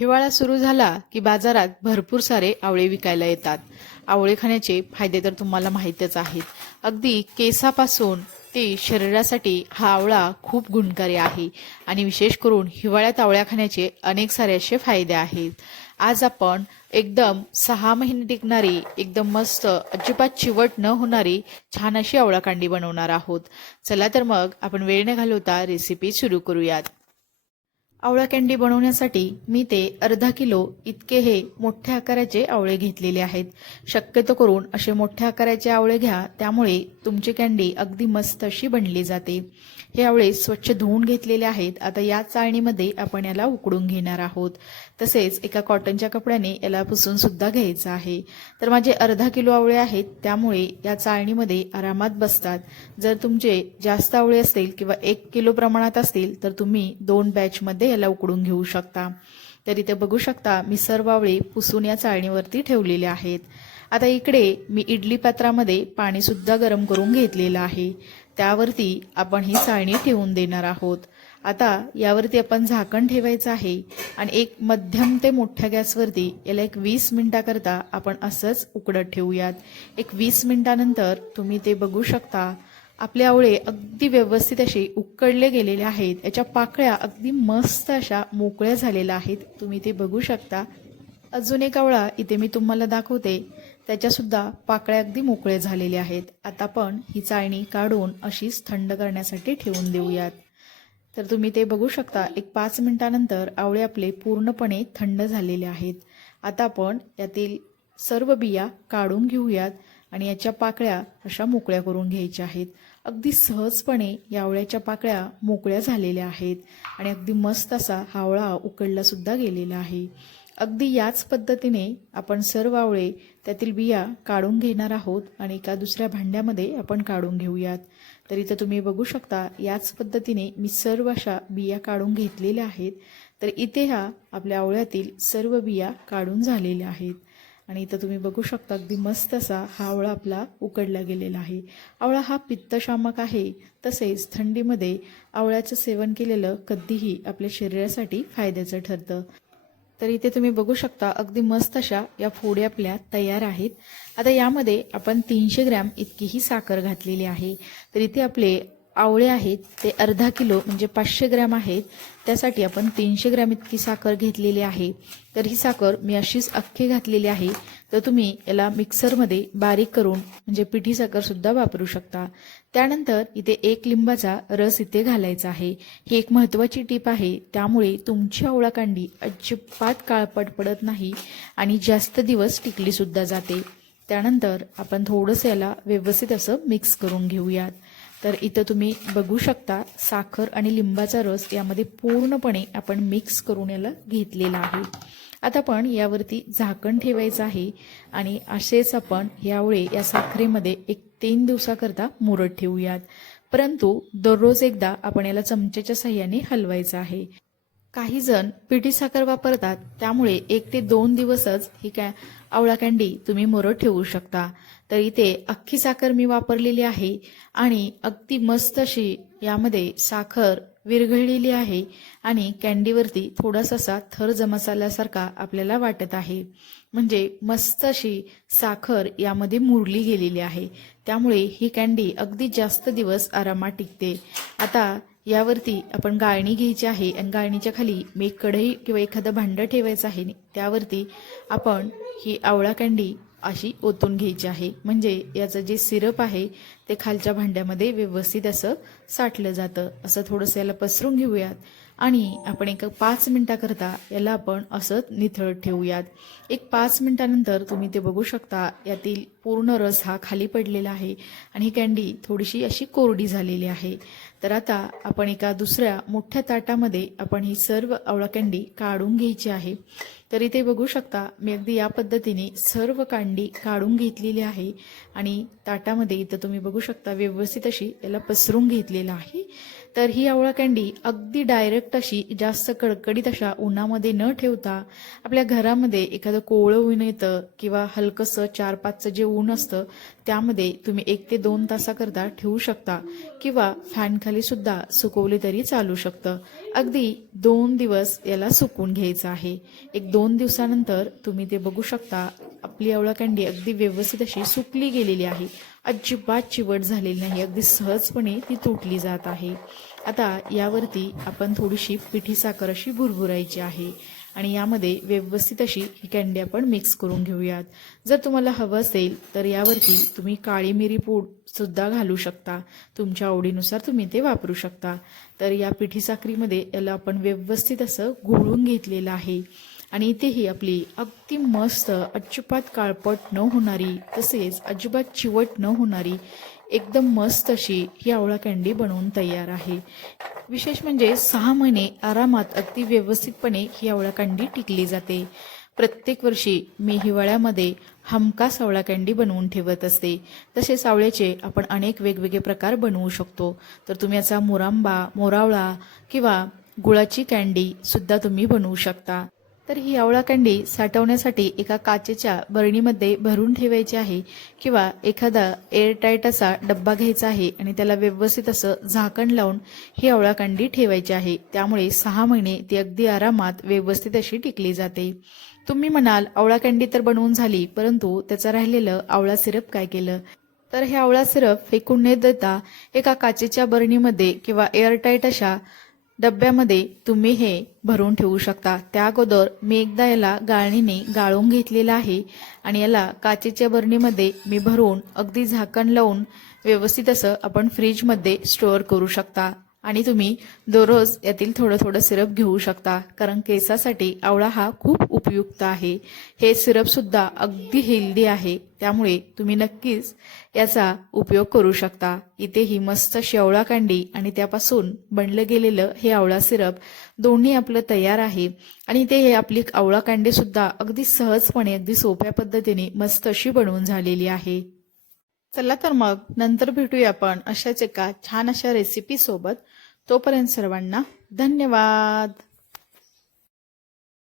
हिवाळा सुरू झाला की बाजारात भरपूर सारे आवळे विकायला येतात. आवळे खाण्याचे फायदे तर तुम्हाला माहीतच आहेत. अगदी केसापासून ते शरीरासाठी हा आवळा खूप गुणकारी आहे आणि विशेष करून हिवाळ्यात आवळ्या खाण्याचे अनेक सारे असे फायदे आहेत. आज आपण एकदम 6 महिने टिकणारी, एकदम मस्त, अजिबात चिवट न होणारी छान अशी आवळा कांडी बनवणार आहोत. चला तर मग आपण वेळ न घालवता रेसिपी सुरू करूयात. आवळा कँडी बनवण्यासाठी मी ते अर्धा किलो इतके हे मोठ्या आकाराचे आवळे घेतलेले आहेत. शक्यतो करून असे मोठ्या आकाराचे आवळे घ्या, त्यामुळे तुमची कँडी अगदी मस्त अशी बनली जाते. हे आवळे स्वच्छ धुवून घेतलेले आहेत. आता या चाळणीमध्ये आपण याला उकडून घेणार आहोत. तसेच एका कॉटनच्या कपड्याने याला पुसून सुद्धा घ्यायचं आहे. तर माझे अर्धा किलो आवळे आहेत, त्यामुळे या चाळणीमध्ये आरामात बसतात. जर तुमचे जास्त आवळे असतील किंवा 1 किलो प्रमाणात असतील तर तुम्ही 2 बॅचमध्ये याला उकडून घेऊ शकता. तर इथे बघू शकता मी सर्व आवळे पुसून या चाळणीवरती ठेवलेले आहेत. आता इकडे मी इडली पात्रामध्ये पाणी सुद्धा गरम करून घेतलेलं आहे. त्यावरती आपण ही चाळणी ठेवून देणार आहोत. आता यावरती आपण झाकण ठेवायचं आहे आणि एक मध्यम ते मोठ्या गॅसवरती याला 20 मिनिटाकरता आपण असंच उकडत ठेवूयात. 20 मिनिटानंतर तुम्ही ते बघू शकता. आपले आवळे अगदी व्यवस्थित असे उकडले गेलेले आहेत. याच्या पाकळ्या अगदी मस्त अशा मोकळ्या झालेल्या आहेत. तुम्ही ते बघू शकता. अजून एक आवळा इथे मी तुम्हाला दाखवते, त्याच्यासुद्धा पाकळ्या अगदी मोकळे झालेले आहेत. आता आपण ही चाळणी काढून अशीच थंड करण्यासाठी ठेवून देऊयात. तर तुम्ही ते बघू शकता. 5 मिनिटानंतर आवळे आपले पूर्णपणे थंड झालेले आहेत. आता आपण यातील सर्व बिया काढून घेऊयात आणि याच्या पाकळ्या अशा मोकळ्या करून घ्यायच्या आहेत. अगदी सहजपणे या आवळ्याच्या पाकळ्या मोकळ्या झालेल्या आहेत आणि अगदी मस्त असा हा आवळा उकडला सुद्धा गेलेला आहे. अगदी याच पद्धतीने आपण सर्व आवळे त्यातील बिया काढून घेणार आहोत आणि एका दुसऱ्या भांड्यामध्ये आपण काढून घेऊयात. तर इथं तुम्ही बघू शकता, याच पद्धतीने मी सर्व अशा बिया काढून घेतलेल्या आहेत. तर इथे ह्या आपल्या आवळ्यातील सर्व बिया काढून झालेल्या आहेत आणि इथं तुम्ही बघू शकता अगदी मस्त असा हा आवळा आपला उकडला गेलेला आहे. आवळा हा पित्तशामक आहे. तसेच थंडीमध्ये आवळ्याचं सेवन केलेलं कधीही आपल्या शरीरासाठी फायद्याचं ठरतं. तर इथे तुम्ही बघू शकता अगदी मस्त अशा या फोडी आपल्या तयार आहेत. आता यामध्ये आपण 300 ग्रॅम इतकी ही साखर घातलेली आहे. तर इथे आपले आवळे आहेत ते अर्धा किलो म्हणजे 500 ग्रॅम आहेत. त्यासाठी आपण 300 ग्रॅम इतकी साखर घेतलेली आहे. तर ही साखर मी अशीच अख्खी घातलेली आहे. तर तुम्ही याला मिक्सरमध्ये बारीक करून म्हणजे पिठी साखर सुद्धा वापरू शकता. त्यानंतर इथे 1 लिंबाचा रस इथे घालायचा आहे. ही एक महत्त्वाची टीप आहे. त्यामुळे तुमची आवळा कांडी अजिबात काळपट पडत नाही आणि जास्त दिवस टिकली सुद्धा जाते. त्यानंतर आपण थोडंसं याला व्यवस्थित असं मिक्स करून घेऊयात. तर इथं तुम्ही बघू शकता साखर आणि लिंबाचा रस यामध्ये पूर्णपणे आपण मिक्स करून याला घेतलेला आहे. आता आपण यावरती झाकण ठेवायचं आहे आणि असेच आपण हे आवळे या साखरेमध्ये 3 दिवसाकरता मुरत ठेवूयात. परंतु दररोज एकदा आपण याला चमच्याच्या साह्याने हलवायचं आहे. काही जण पिठी साखर वापरतात, त्यामुळे 1 ते 2 दिवसच ही आवळा कँडी तुम्ही मुरत ठेवू शकता. तर इथे अख्खी साखर मी वापरलेली आहे आणि अगदी मस्त अशी यामध्ये साखर विरघळलेली आहे आणि कँडीवरती थोडासा असा थर जमासाल्यासारखा आपल्याला वाटत आहे. म्हणजे मस्त अशी साखर यामध्ये मुरली गेलेली आहे. त्यामुळे ही कँडी अगदी जास्त दिवस आरामात टिकते. आता यावरती आपण गाळणी घ्यायची आहे आणि गाळणीच्या खाली मी एक कढई किंवा एखादं भांडं ठेवायचं आहे. त्यावरती आपण ही आवळा कँडी अशी ओतून घ्यायची आहे. म्हणजे याचं जे सिरप आहे ते खालच्या भांड्यामध्ये व्यवस्थित असं साठलं जातं. असं थोडंसं याला पसरून घेऊयात आणि आपण 5 मिनिटाकरता याला आपण असं निथळत ठेवूयात. 5 मिनिटानंतर तुम्ही ते बघू शकता यातील पूर्ण रस हा खाली पडलेला आहे आणि ही कँडी थोडीशी अशी कोरडी झालेली आहे. तर आता आपण एका दुसऱ्या मोठ्या ताटामध्ये आपण ही सर्व आवळा कँडी काढून घ्यायची आहे. तर इथे बघू शकता मी अगदी या पद्धतीने सर्व कांडी काढून घेतलेली आहे आणि ताटामध्ये इथं तुम्ही बघू शकता व्यवस्थित अशी याला पसरून घेतलेलं आहे। तर ही आवळा कँडी अगदी डायरेक्ट अशी जास्त कडकडीत अशा उन्हामध्ये न ठेवता आपल्या घरामध्ये एखादं कोवळं ऊन येतं किंवा हलकंसं 4-5चं जे ऊन असतं त्यामध्ये तुम्ही 1 ते 2 तासाकरता ठेवू शकता किंवा फॅनखाली सुद्धा सुकवले तरी चालू शकतं। अगदी 2 दिवस याला सुकवून घ्यायचं आहे। 1-2 दिवसानंतर तुम्ही ते बघू शकता आपली आवळा कँडी अगदी व्यवस्थित अशी सुकली गेलेली आहे, अजिबात चिवट झालेली नाही, अगदी सहजपणे ती तुटली जात आहे। आता यावरती आपण थोडीशी पिठी साखर अशी भुरभुरायची आहे आणि यामध्ये व्यवस्थित अशी ही कँडी आपण मिक्स करून घेऊयात। जर तुम्हाला हवं असेल तर यावरती तुम्ही काळी मिरी पूड सुद्धा घालू शकता, तुमच्या आवडीनुसार तुम्ही ते वापरू शकता। तर या पिठी साखरीमध्ये याला आपण व्यवस्थित असं घोळून घेतलेलं आहे आणि इथेही आपली अगदी मस्त अजिबात काळपट न होणारी तसेच अजिबात चिवट न होणारी एकदम मस्त अशी ही आवळा कँडी बनवून तयार आहे। विशेष म्हणजे 6 महिने आरामात अगदी व्यवस्थितपणे ही आवळा कँडी टिकली जाते। प्रत्येक वर्षी मी हिवाळ्यामध्ये हमखास आवळा कँडी बनवून ठेवत असते। तसेच आवळ्याचे आपण अनेक वेगवेगळे प्रकार बनवू शकतो। तर तुम्ही याचा मुरांबा, मोरावळा किंवा गुळाची कँडी सुद्धा तुम्ही बनवू शकता। तर ही आवळा कँडी साठवण्यासाठी एका काचेच्या बरणीमध्ये भरून ठेवायची आहे किंवा एखादा एअरटाईट असा डब्बा घ्यायचा आहे आणि त्याला व्यवस्थित असं झाकण लावून ही आवळा कँडी ठेवायची आहे। त्यामुळे 6 महिने ती अगदी आरामात व्यवस्थित अशी टिकली जाते। तुम्ही म्हणाल आवळा कँडी तर बनवून झाली, परंतु त्याचं राहिलेलं आवळा सिरप काय केलं? तर हे आवळा सिरप फेकून न देता एका काचेच्या बरणीमध्ये किंवा एअरटाईट अशा डब्यामध्ये तुम्ही हे भरून ठेवू शकता। त्या अगोदर मी एकदा याला गाळणीने गाळून घेतलेला आहे आणि याला काचेच्या बरणीमध्ये मी भरून अगदी झाकण लावून व्यवस्थित असं आपण फ्रीजमध्ये स्टोअर करू शकता आणि तुम्ही दररोज यातील थोडं थोडं सिरप घेऊ शकता, कारण केसासाठी आवळा हा खूप उपयुक्त आहे। हे सिरप सुद्धा अगदी हेल्दी आहे, त्यामुळे तुम्ही नक्कीच याचा उपयोग करू शकता। इथे ही मस्त अशी आवळा कँडी आणि त्यापासून बनलं गेलेलं हे आवळा सिरप दोन्ही आपलं तयार आहे आणि इथे हे आपली आवळा कँडी सुद्धा अगदी सहजपणे अगदी सोप्या पद्धतीने मस्त अशी बनवून झालेली आहे। चला तर मग नंतर भेटूया आपण अशाच एका छान अशा रेसिपी सोबत। तोपर्यंत सर्वांना धन्यवाद।